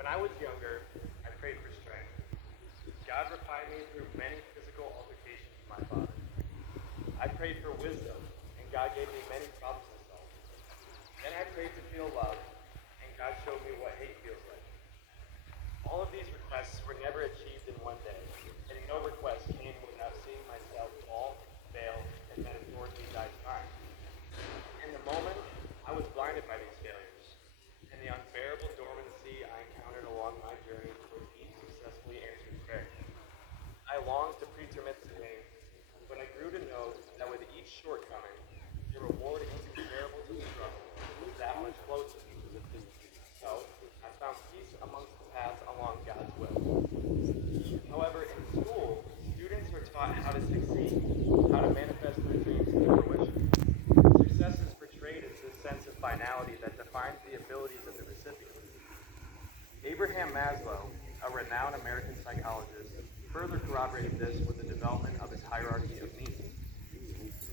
When I was younger, I prayed for strength. God refined me through many physical altercations with my father. I prayed for wisdom, and God gave me many problems to solve. Then I prayed to feel love, and God showed me what hate feels like. All of these requests were never achieved in one day, and no request came without seeing myself fall, fail, and metaphorically die trying. In the moment, I was blinded by these failures, and the unbearable dormancy I encountered along my journey towards each successfully answered prayer. I longed to pretermit the pain, but I grew to know that with each shortcoming, the reward incomparable to the struggle was that much closer. So, I found peace amongst the path along God's will. However, in school, students were taught how to succeed, how to manifest their dreams into fruition. Success is portrayed as this sense of finality that defines the abilities of the recipient. Abraham Maslow, a renowned American psychologist, further corroborated this with the development of his hierarchy of needs.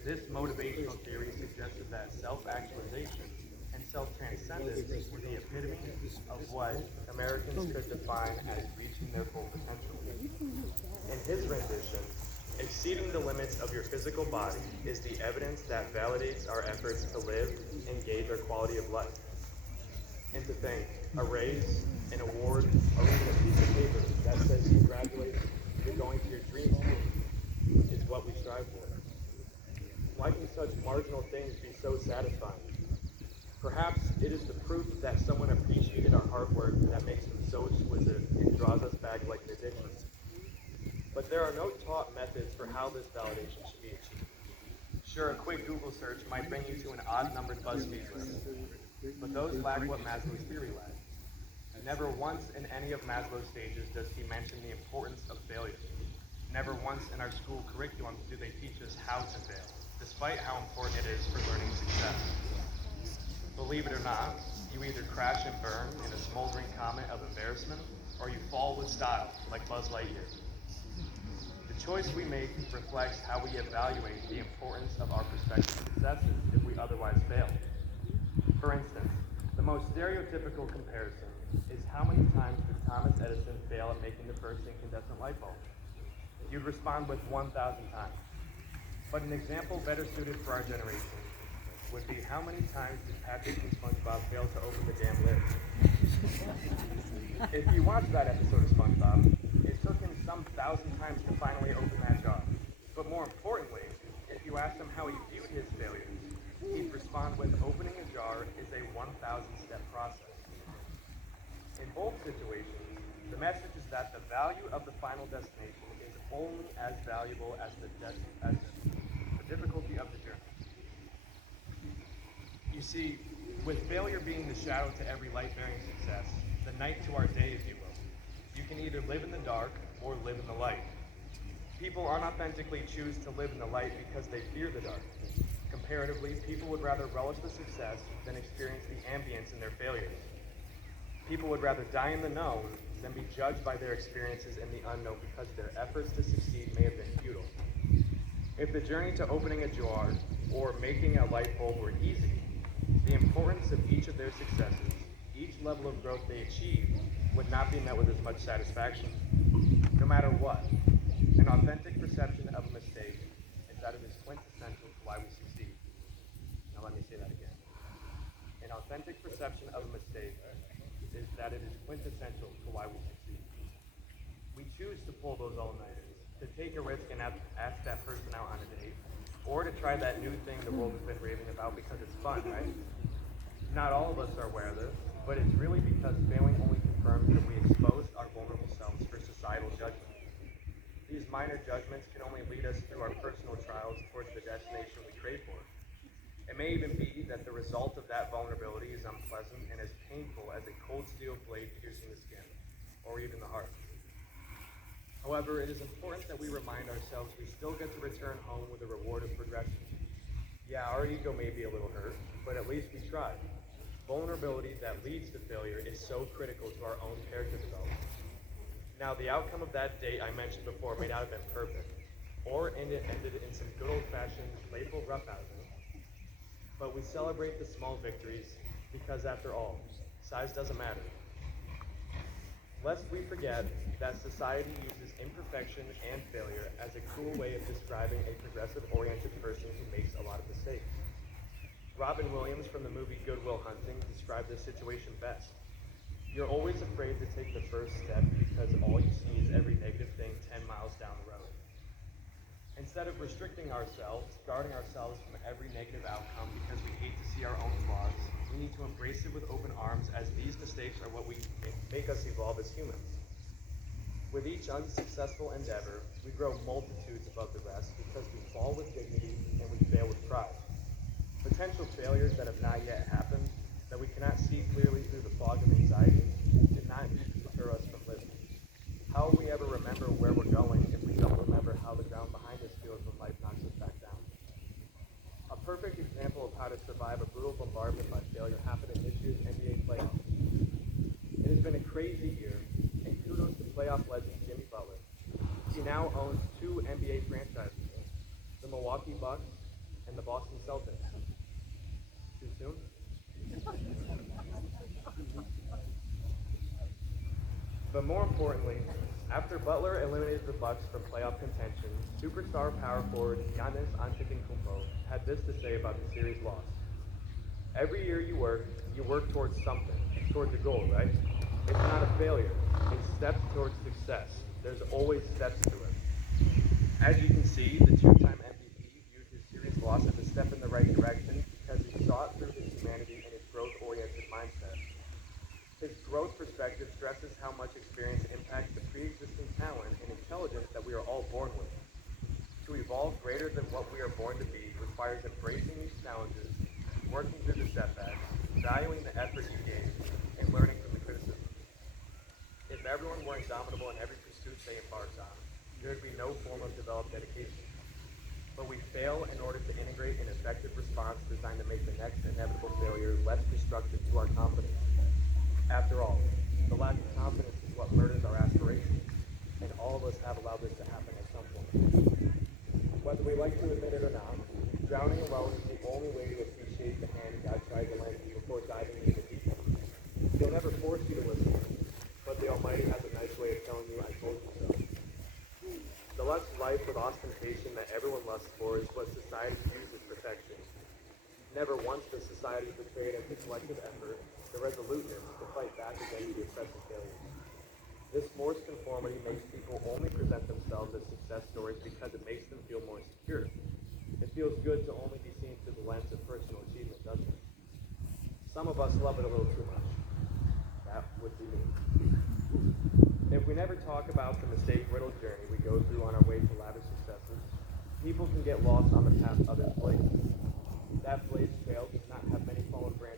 This motivational theory suggested that self-actualization and self-transcendence were the epitome of what Americans could define as reaching their full potential. In his rendition, exceeding the limits of your physical body is the evidence that validates our efforts to live and gauge our quality of life. And to think, a raise, an award, or even a piece of paper that says congratulations, you're going to your dream school, is what we strive for. Why can such marginal things be so satisfying? Perhaps it is the proof that someone appreciated our hard work that makes them so exquisite and draws us back like an addiction. But there are no taught methods for how this validation should be achieved. Sure, a quick Google search might bring you to an odd-numbered BuzzFeed list, but those lack what Maslow's theory lacked. Never once in any of Maslow's stages does he mention the importance of failure. Never once in our school curriculum do they teach us how to fail, despite how important it is for learning success. Believe it or not, you either crash and burn in a smoldering comet of embarrassment, or you fall with style, like Buzz Lightyear. The choice we make reflects how we evaluate the importance of our prospective successes if we otherwise fail. For instance, the most stereotypical comparison is how many times did Thomas Edison fail at making the first incandescent light bulb? You'd respond with 1,000 times. But an example better suited for our generation would be how many times did Patrick from SpongeBob fail to open the damn lid? If you watch that episode of SpongeBob, it took him some 1,000 times to finally open that jar. But more importantly, if you asked him how he viewed his failures, he'd respond with opening a jar is a 1,000-step process. In both situations, the message is that the value of the final destination is only as valuable as the difficulty of the journey. You see, with failure being the shadow to every light-bearing success, the night to our day, if you will, you can either live in the dark or live in the light. People unauthentically choose to live in the light because they fear the dark. Comparatively, people would rather relish the success than experience the ambience in their failures. People would rather die in the known than be judged by their experiences in the unknown because their efforts to succeed may have been futile. If the journey to opening a jar or making a light bulb were easy, the importance of each of their successes, each level of growth they achieve, would not be met with as much satisfaction. No matter what, an authentic perception of a mistake is that it is quintessential to why we succeed. Now let me say that again. An authentic perception of a mistake is that it is quintessential to why we succeed. We choose to pull those all-nighters, to take a risk and ask that person out on a date, or to try that new thing the world has been raving about because it's fun, right? Not all of us are aware of this, but it's really because failing only confirms that we exposed our vulnerable selves for societal judgment. These minor judgments can only lead us through our personal trials towards the destination we crave for. It may even be that the result of that vulnerability is unpleasant and as painful as a cold steel blade piercing the skin, or even the heart. However, it is important that we remind ourselves we still get to return home with the reward of progression. Yeah, our ego may be a little hurt, but at least we tried. Vulnerability that leads to failure is so critical to our own character development. Now, the outcome of that date I mentioned before may not have been perfect, or ended in some good old-fashioned playful roughhousing, but we celebrate the small victories because, after all, size doesn't matter. Lest we forget that society uses imperfection and failure as a cruel way of describing a progressive-oriented person who makes a lot of mistakes. Robin Williams from the movie Good Will Hunting described this situation best. You're always afraid to take the first step because all you see is every negative thing 10 miles down the road. Instead of restricting ourselves, guarding ourselves from every negative outcome because we hate to see our own flaws, we need to embrace it with open arms, as these mistakes are what make us evolve as humans. With each unsuccessful endeavor, we grow multitudes above the rest because we fall with dignity and we fail with pride. Potential failures that have not yet happened, that we cannot see clearly through the fog of anxiety, do not need to deter us from living. How will we ever remember where we're going if we don't remember how the ground behind us feels when life knocks us back down? A perfect example of how to survive a brutal bombardment by failure happened in this year's NBA playoffs. It has been a crazy year, and kudos to playoff legend Jimmy Butler. He now owns two NBA franchises, the Milwaukee Bucks and the Boston Celtics. Too soon? But more importantly, after Butler eliminated the Bucks from playoff contention, superstar power forward Giannis Antetokounmpo had this to say about the series loss. Every year you work towards something, towards a goal, right? It's not a failure. It's steps towards success. There's always steps to it. As you can see, the two-time MVP viewed his series loss as a step in the right direction because he saw it through his humanity and his growth-oriented mindset. His growth perspective stresses how much experience impacts the pre-existing talent and intelligence that we are all born with. To evolve greater than what we are born to be requires embracing these challenges, working through the setbacks, valuing the effort you gave, and learning from the criticism. If everyone were indomitable in every pursuit they embarked on, there would be no form of developed dedication. But we fail in order to integrate an effective response designed to make the next inevitable failure less destructive to our confidence. After all, the lack of confidence is what murders our aspirations, and all of us have allowed this to happen at some point. Whether we like to admit it or not, drowning alone is the only way to appreciate the hand God tried to lend you before diving into the deep end. He'll never force you to listen, but the Almighty has a nice way of telling you, I told you so. The lust life with ostentation that everyone lusts for is what society views as perfection. Never once does society portray it as the collective effort, the resoluteness to fight back against the oppressive failures. This forced conformity makes people only present themselves as success stories because it makes them feel more secure. It feels good to only be seen through the lens of personal achievement, doesn't it? Some of us love it a little too much. That would be me. If we never talk about the mistake-riddled journey we go through on our way to lavish successes, people can get lost on the path others blaze. That blazed trail does not have many fallen branches